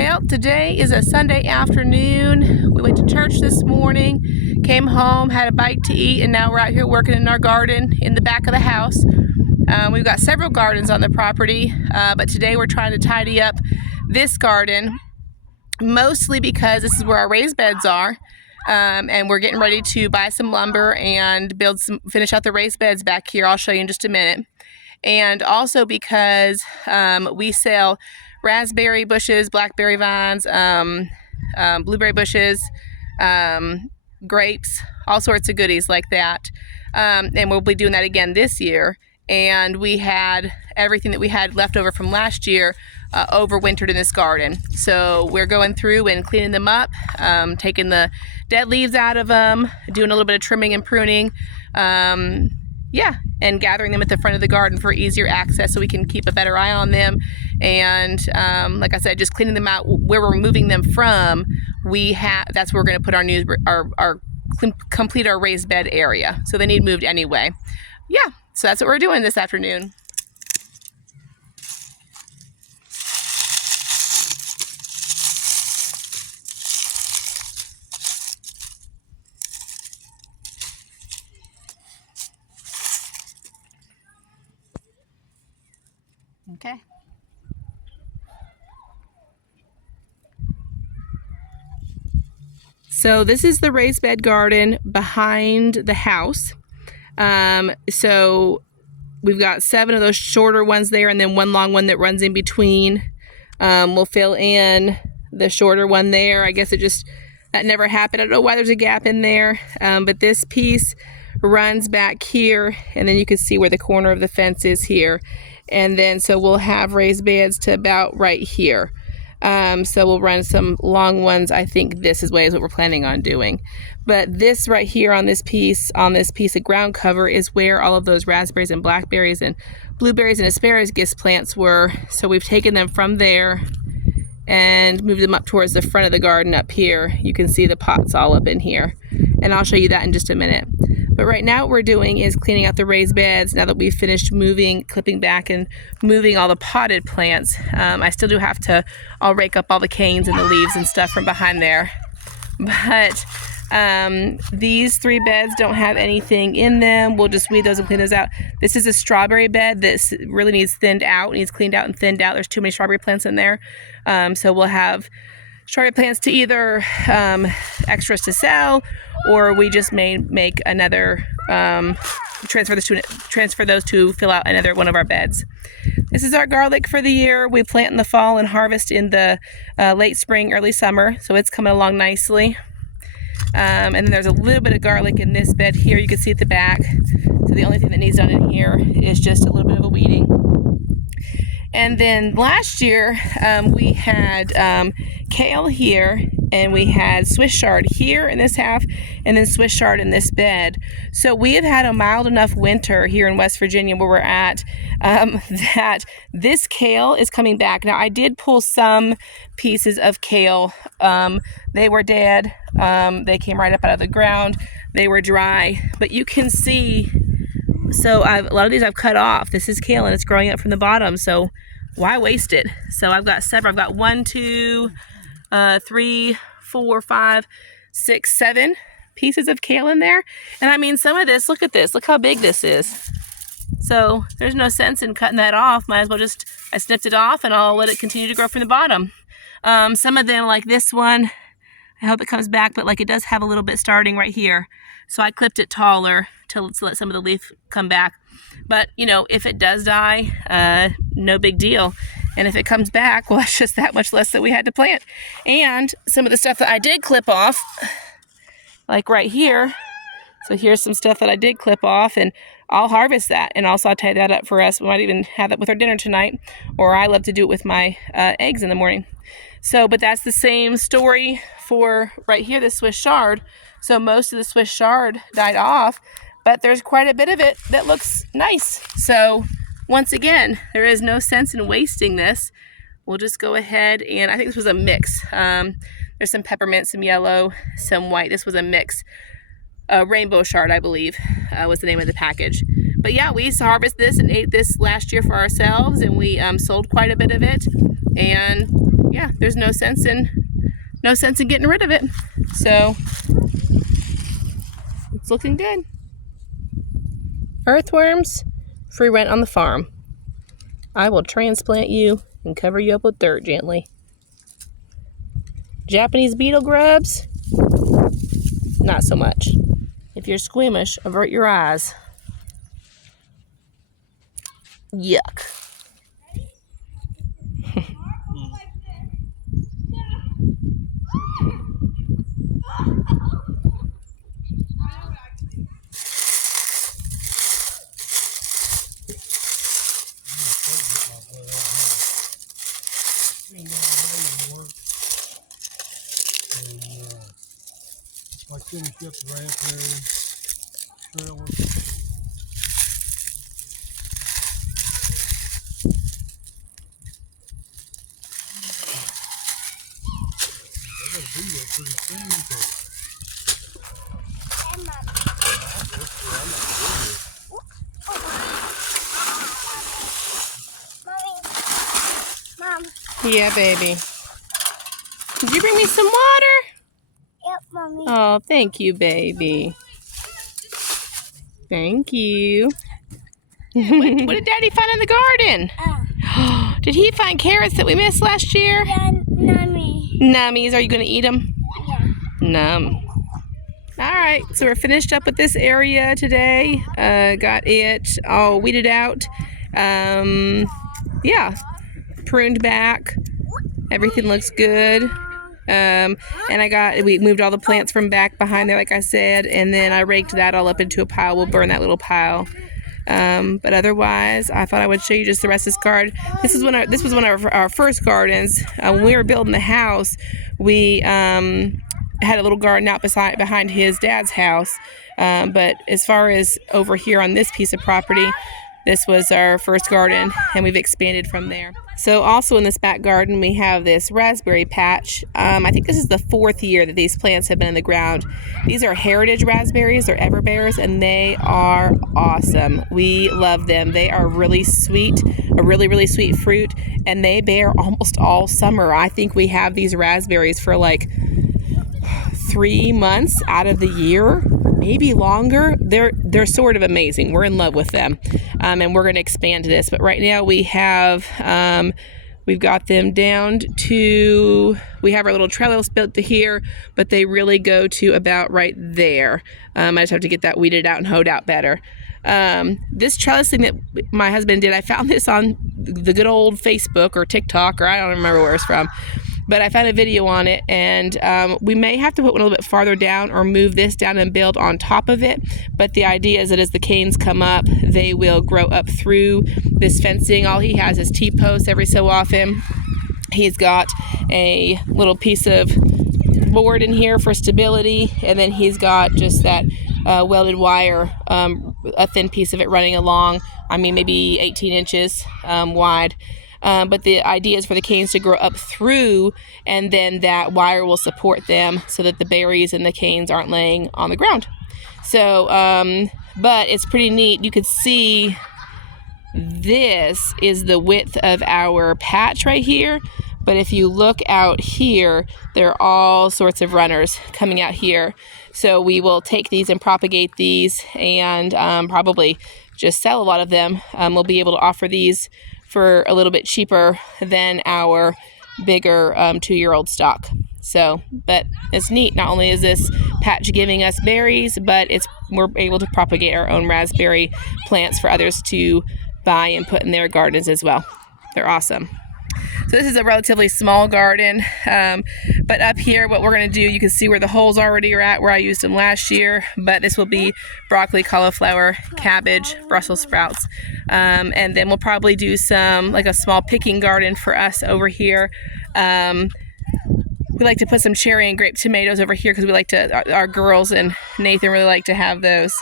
Well, today is a Sunday afternoon. We went to church this morning, came home, had a bite to eat, and now we're out here working in our garden in the back of the house. We've got several gardens on the property, but today we're trying to tidy up this garden, mostly because this is where our raised beds are. And we're getting ready to buy some lumber and finish out the raised beds back here. I'll show you in just a minute. And also because we sell raspberry bushes, blackberry vines, blueberry bushes, grapes, all sorts of goodies like that. And we'll be doing that again this year. And we had everything that we had left over from last year overwintered in this garden. So we're going through and cleaning them up, taking the dead leaves out of them, doing a little bit of trimming and pruning, and gathering them at the front of the garden for easier access so we can keep a better eye on them. And like I said, just cleaning them out where we're moving them from. That's where we're going to put complete our raised bed area. So they need moved anyway. Yeah, so that's what we're doing this afternoon. Okay. So this is the raised bed garden behind the house. So we've got 7 of those shorter ones there and then one long one that runs in between. We'll fill in the shorter one there. I guess that never happened. I don't know why there's a gap in there, but this piece runs back here, and then you can see where the corner of the fence is here. And then so we'll have raised beds to about right here. So we'll run some long ones. I think this is what we're planning on doing. But this right here on this piece of ground cover is where all of those raspberries and blackberries and blueberries and asparagus plants were. So we've taken them from there and moved them up towards the front of the garden up here. You can see the pots all up in here. And I'll show you that in just a minute. But right now what we're doing is cleaning out the raised beds now that we've finished clipping back and moving all the potted plants. I still do have to, I'll rake up all the canes and the leaves and stuff from behind there. But these 3 beds don't have anything in them. We'll just weed those and clean those out. This is a strawberry bed that really needs cleaned out and thinned out. There's too many strawberry plants in there. So we'll have strawberry plants to either extras to sell, or we just may make another transfer those to fill out another one of our beds. This is our garlic for the year. We plant in the fall and harvest in the late spring, early summer, so it's coming along nicely. And then there's a little bit of garlic in this bed here. You can see at the back. So the only thing that needs done in here is just a little bit of a weeding. And then last year we had kale here, and we had Swiss chard here in this half, and then Swiss chard in this bed. So we have had a mild enough winter here in West Virginia where we're at, that this kale is coming back. Now I did pull some pieces of kale. They were dead. They came right up out of the ground. They were dry, but you can see, so a lot of these I've cut off. This is kale and it's growing up from the bottom, so why waste it? So I've got several. I've got 1, 2, 3, 4, 5, 6, 7 pieces of kale in there. And I mean, some of this, look at this. Look how big this is. So there's no sense in cutting that off. Might as well I snipped it off and I'll let it continue to grow from the bottom. Some of them, like this one, I hope it comes back, but like it does have a little bit starting right here. So I clipped it taller to let some of the leaf come back. But, you know, if it does die, no big deal. And if it comes back, well, that's just that much less that we had to plant. And some of the stuff that I did clip off, like right here. So here's some stuff that I did clip off, and I'll harvest that and I'll saute that up for us. We might even have that with our dinner tonight, or I love to do it with my eggs in the morning. So, but that's the same story for right here, the Swiss chard. So most of the Swiss chard died off, but there's quite a bit of it that looks nice. So once again, there is no sense in wasting this. We'll just go ahead, and I think this was a mix. There's some peppermint, some yellow, some white. This was a mix. Rainbow chard, I believe, was the name of the package. But yeah, we used to harvest this and ate this last year for ourselves, and we sold quite a bit of it. And yeah, yeah, there's no sense in getting rid of it. So it's looking good. Earthworms, free rent on the farm. I will transplant you and cover you up with dirt gently. Japanese beetle grubs, not so much. If you're squeamish, avert your eyes. Yuck. I finished up the raspberry trailer. I gotta be there pretty soon. Mom. Yeah, baby. Did you bring me some water? Yep, Mommy. Oh, thank you, baby. Thank you. What did Daddy find in the garden? Did he find carrots that we missed last year? Yeah, Mommy. Nummies. Are you going to eat them? Yeah. Num. All right, so we're finished up with this area today. Got it all weeded out. Yeah, pruned back. Everything looks good. And we moved all the plants from back behind there, like I said, and then I raked that all up into a pile. We'll burn that little pile. But otherwise, I thought I would show you just the rest of this garden. This was one of our first gardens. When we were building the house, we had a little garden out behind his dad's house. But as far as over here on this piece of property, this was our first garden, and we've expanded from there. So also in this back garden, we have this raspberry patch. I think this is the 4th year that these plants have been in the ground. These are heritage raspberries, they're everbears, and they are awesome. We love them. They are really sweet, a really, really sweet fruit, and they bear almost all summer. I think we have these raspberries for like 3 months out of the year, maybe longer. They're sort of amazing. We're in love with them, and we're going to expand this. But right now we've got them down to, we have our little trellis built to here, but they really go to about right there. I just have to get that weeded out and hoed out better. This trellis thing that my husband did, I found this on the good old Facebook or TikTok, or I don't remember where it's from. But I found a video on it, and we may have to put one a little bit farther down or move this down and build on top of it. But the idea is that as the canes come up, they will grow up through this fencing. All he has is T-posts every so often. He's got a little piece of board in here for stability, and then he's got just that welded wire, a thin piece of it running along, maybe 18 inches wide. But the idea is for the canes to grow up through, and then that wire will support them so that the berries and the canes aren't laying on the ground. So, but it's pretty neat. You could see this is the width of our patch right here. But if you look out here, there are all sorts of runners coming out here. So we will take these and propagate these, and probably just sell a lot of them. We'll be able to offer these for a little bit cheaper than our bigger 2-year-old stock. So, but it's neat. Not only is this patch giving us berries, but we're able to propagate our own raspberry plants for others to buy and put in their gardens as well. They're awesome. So this is a relatively small garden, but up here what we're going to do, you can see where the holes already are at where I used them last year, but this will be broccoli, cauliflower, cabbage, Brussels sprouts, and then we'll probably do some, like a small picking garden for us over here. We like to put some cherry and grape tomatoes over here because we like to, our girls and Nathan really like to have those.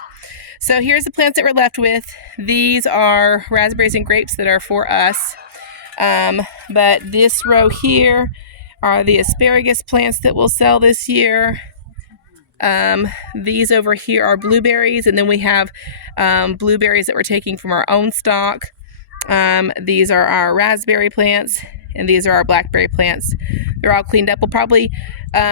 So here's the plants that we're left with. These are raspberries and grapes that are for us. But this row here are the asparagus plants that we'll sell this year. These over here are blueberries, and then we have blueberries that we're taking from our own stock. These are our raspberry plants, and these are our blackberry plants. They're all cleaned up. We'll probably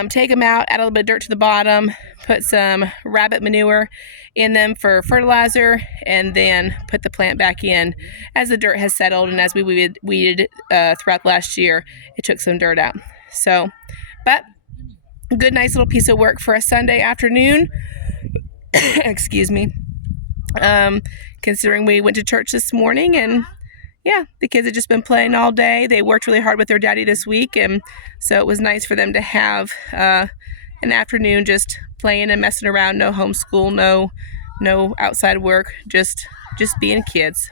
take them out, add a little bit of dirt to the bottom, put some rabbit manure in them for fertilizer, and then put the plant back in as the dirt has settled, and as we weeded throughout last year, it took some dirt out. So, but a good, nice little piece of work for a Sunday afternoon. Excuse me. Considering we went to church this morning, and yeah, the kids had just been playing all day. They worked really hard with their daddy this week, and so it was nice for them to have an afternoon just playing and messing around. No homeschool, no outside work, just being kids.